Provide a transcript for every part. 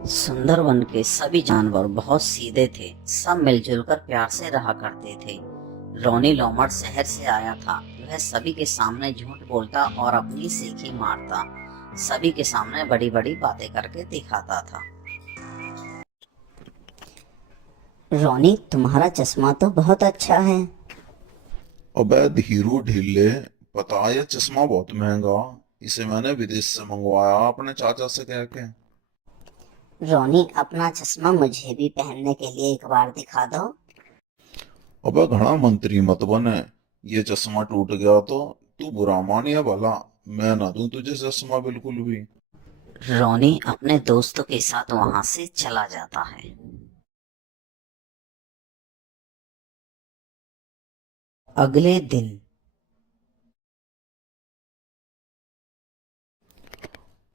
सुंदरवन के सभी जानवर बहुत सीधे थे। सब मिलजुल कर प्यार से रहा करते थे। रोनी लोमड़ शहर से आया था। वह सभी के सामने झूठ बोलता और अपनी सीखी मारता। सभी के सामने बड़ी बड़ी बातें करके दिखाता था। रोनी, तुम्हारा चश्मा तो बहुत अच्छा है। अबे धीरू ढीले, पता है ये चश्मा बहुत महंगा। इसे मैंने विदेश से मंगवाया अपने चाचा से कह के। रोनी, अपना चश्मा मुझे भी पहनने के लिए एक बार दिखा दो। अबे घना मंत्री मत बने। ये चश्मा टूट गया तो तू बुरा मानिया भला। मैं ना दूं तुझे चश्मा बिल्कुल भी। रोनी अपने दोस्तों के साथ वहां से चला जाता है। अगले दिन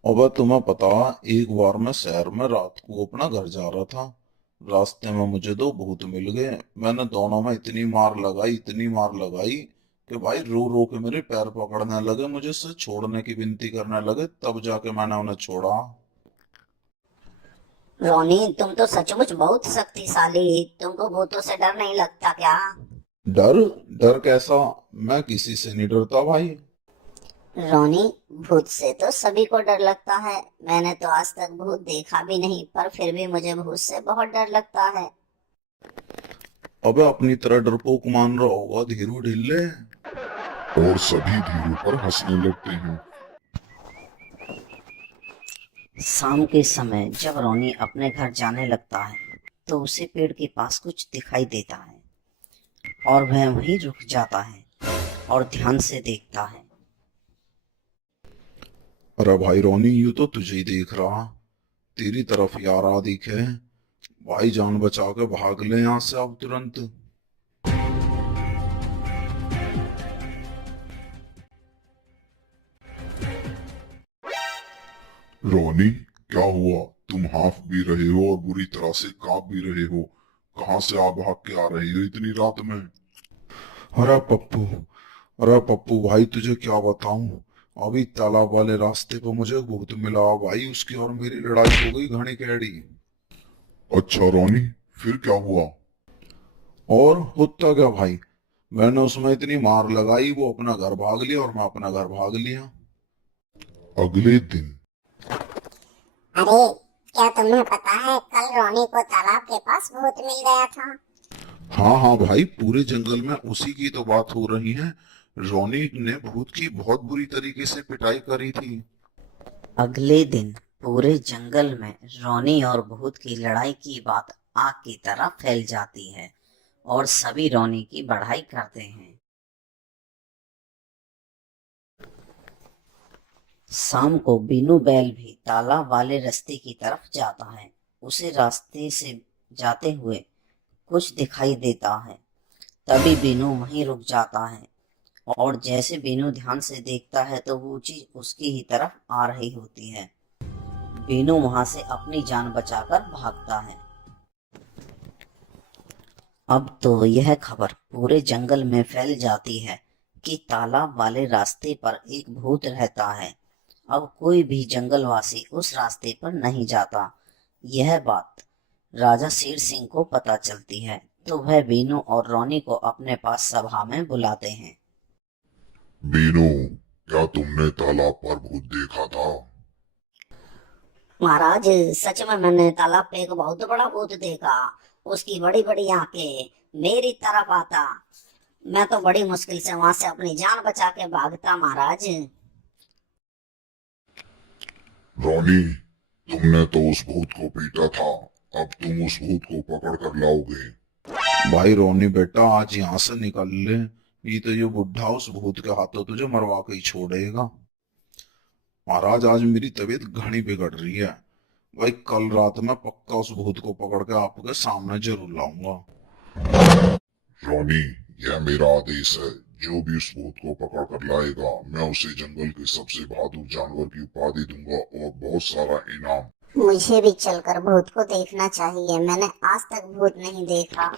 अबे तुम्हें पता, एक बार मैं शहर में रात को अपना घर जा रहा था। रास्ते में मुझे दो भूत मिल गए। मैंने दोनों में इतनी मार लगाई कि भाई रो रो के मेरे पैर पकड़ने लगे, मुझे से छोड़ने की विनती करने लगे, तब जाके मैंने उन्हें छोड़ा। रोनी, तुम तो सचमुच बहुत शक्तिशाली। तुमको भूतों से डर नहीं लगता क्या? डर? डर कैसा? मैं किसी से नहीं डरता भाई। रोनी, भूत से तो सभी को डर लगता है। मैंने तो आज तक भूत देखा भी नहीं, पर फिर भी मुझे भूत से बहुत डर लगता है। अबे अपनी तरह डरपोक मान रहा होगा धीरू ढिल्ले। और सभी धीरू पर हंसने लगते हैं। शाम के समय जब रोनी अपने घर जाने लगता है तो उसे पेड़ के पास कुछ दिखाई देता है और वह वहीं रुक जाता है और ध्यान से देखता है। अरे भाई रोनी, यूं तो तुझे ही देख रहा। तेरी तरफ यार आ दिखे। भाई जान बचा के भाग ले यहाँ से अब तुरंत। रोनी, क्या हुआ? तुम हाफ भी रहे हो और बुरी तरह से कांप भी रहे हो। कहाँ से आ भाग के आ रही हो इतनी रात में? अरे पप्पू, अरे पप्पू भाई, तुझे क्या बताऊं। अभी तालाब वाले रास्ते पे मुझे भूत मिला भाई। उसकी और मेरी लड़ाई हो गई घनी कैडी। अच्छा रोनी, फिर क्या हुआ? और होता क्या भाई, मैंने उसमें इतनी मार लगाई, वो अपना घर भाग लिया और मैं अपना घर भाग लिया। अगले दिन। अरे, क्या तुम्हें पता है कल रोनी को तालाब के पास भूत मिल गया था। हाँ हाँ भाई, पूरे जंगल में उसी की तो बात हो रही है। रोनी ने भूत की बहुत बुरी तरीके से पिटाई करी थी। अगले दिन पूरे जंगल में रोनी और भूत की लड़ाई की बात आग की तरह फैल जाती है और सभी रोनी की बढ़ाई करते हैं। शाम को बीनू बैल भी तालाब वाले रास्ते की तरफ जाता है। उसे रास्ते से जाते हुए कुछ दिखाई देता है। तभी बीनू वहीं रुक जाता है और जैसे बीनू ध्यान से देखता है तो वो चीज उसकी ही तरफ आ रही होती है। बीनू वहां से अपनी जान बचाकर भागता है। अब तो यह खबर पूरे जंगल में फैल जाती है कि तालाब वाले रास्ते पर एक भूत रहता है। अब कोई भी जंगलवासी उस रास्ते पर नहीं जाता। यह बात राजा शेर सिंह को पता चलती है तो वह बीनू और रोनी को अपने पास सभा में बुलाते हैं। बीनू, क्या तुमने तालाब पर भूत देखा था? महाराज, सच में मैंने तालाब पे एक बहुत बड़ा भूत देखा। उसकी बड़ी बड़ी आंखें मेरी तरफ आता। मैं तो बड़ी मुश्किल से वहां से अपनी जान बचा के भागता महाराज। रोनी, तुमने तो उस भूत को पीटा था। अब तुम उस भूत को पकड़ कर लाओगे। भाई रोनी बेटा, आज यहाँ से निकल ले, नहीं तो ये बुढ़ा उस भूत के हाथों तुझे मरवा के ही छोड़ेगा। महाराज, आज मेरी तबीयत घनी बिगड़ रही है। भाई कल रात में पक्का उस भूत को पकड़ के आपके सामने जरूर लाऊंगा। रोनी, यह मेरा आदेश है। जो भी उस भूत को पकड़ कर लाएगा, मैं उसे जंगल के सबसे बहादुर जानवर की उपाधि दूंगा और बहुत सारा इनाम। मुझे भी चलकर भूत को देखना चाहिए। मैंने आज तक भूत नहीं देखा।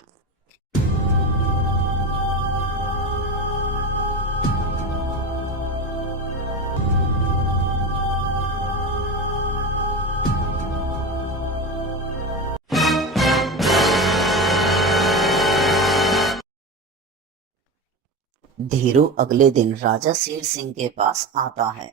धीरू अगले दिन राजा शेर सिंह के पास आता है।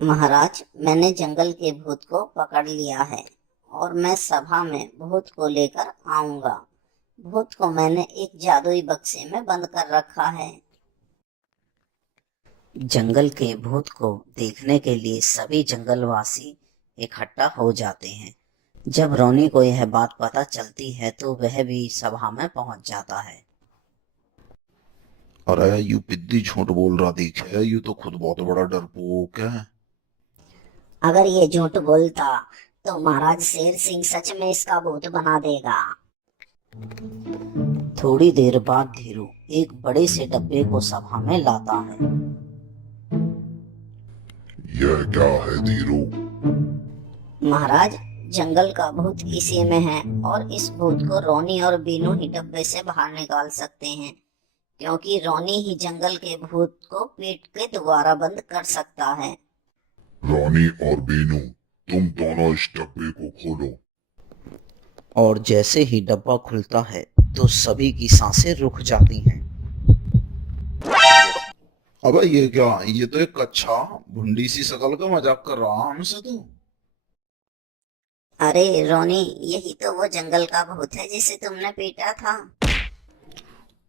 महाराज, मैंने जंगल के भूत को पकड़ लिया है और मैं सभा में भूत को लेकर आऊंगा। भूत को मैंने एक जादुई बक्से में बंद कर रखा है। जंगल के भूत को देखने के लिए सभी जंगलवासी इकट्ठा हो जाते हैं। जब रोनी को यह बात पता चलती है तो वह भी सभा में पहुंच जाता है। अरे यू पिद्दी झूठ बोल रहा दिखे, यू तो खुद बहुत बड़ा डरपोक है। अगर ये झूठ बोलता तो महाराज शेर सिंह सच में इसका भूत बना देगा। थोड़ी देर बाद धीरू एक बड़े से डब्बे को सभा में लाता है। यह क्या है धीरू? महाराज, जंगल का भूत इसी में है और इस भूत को रोनी और बीनू ही डब्बे से बाहर निकाल सकते हैं, क्योंकि रोनी ही जंगल के भूत को पीट के दोबारा बंद कर सकता है। रोनी और बीनू, तुम दोनों इस डब्बे को खोलो। और जैसे ही डब्बा खुलता है तो सभी की सांसें रुक जाती हैं। अबे ये क्या, ये तो एक कच्चा भुंडी सी शकल का मजाक कर रहा हमसे तो। अरे रोनी, यही तो वो जंगल का भूत है जिसे तुमने पीटा था।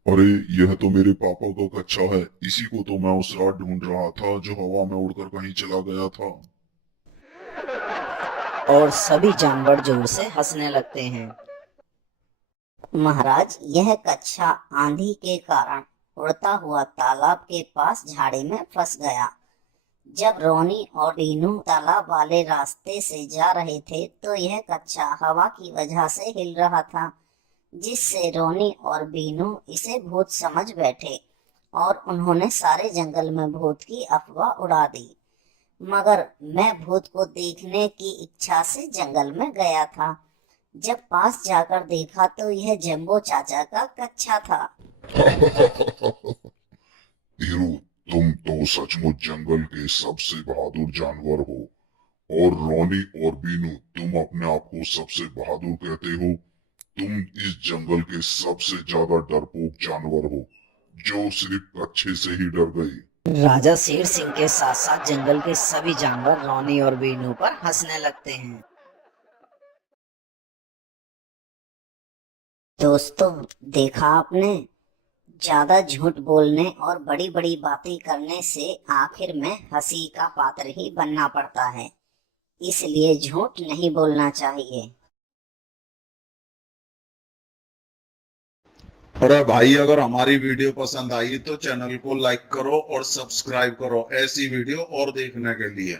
अरे यह तो मेरे पापा का कच्चा है, इसी को तो मैं उस रात ढूंढ रहा था जो हवा में उड़कर कहीं चला गया था। और सभी जानवर जोर से हंसने लगते हैं। महाराज, यह कच्छा आंधी के कारण उड़ता हुआ तालाब के पास झाड़ी में फंस गया। जब रोनी और बीनू तालाब वाले रास्ते से जा रहे थे तो यह कच्छा हवा की वजह से हिल रहा था, जिससे रोनी और बीनू इसे भूत समझ बैठे और उन्होंने सारे जंगल में भूत की अफवाह उड़ा दी। मगर मैं भूत को देखने की इच्छा से जंगल में गया था। जब पास जाकर देखा तो यह जंबो चाचा का कच्छा था। धीरू, तुम तो सचमुच जंगल के सबसे बहादुर जानवर हो, और रोनी और बीनू, तुम अपने आप को सबसे बहादुर कहते हो। तुम इस जंगल के सबसे ज्यादा डरपोक जानवर हो, जो सिर्फ कच्छे से ही डर गई। राजा शेर सिंह के साथ साथ जंगल के सभी जानवर रोनी और बीनू पर हंसने लगते हैं। दोस्तों, देखा आपने, ज्यादा झूठ बोलने और बड़ी बड़ी बातें करने से आखिर में हंसी का पात्र ही बनना पड़ता है। इसलिए झूठ नहीं बोलना चाहिए। अरे भाई, अगर हमारी वीडियो पसंद आई तो चैनल को लाइक करो और सब्सक्राइब करो ऐसी वीडियो और देखने के लिए।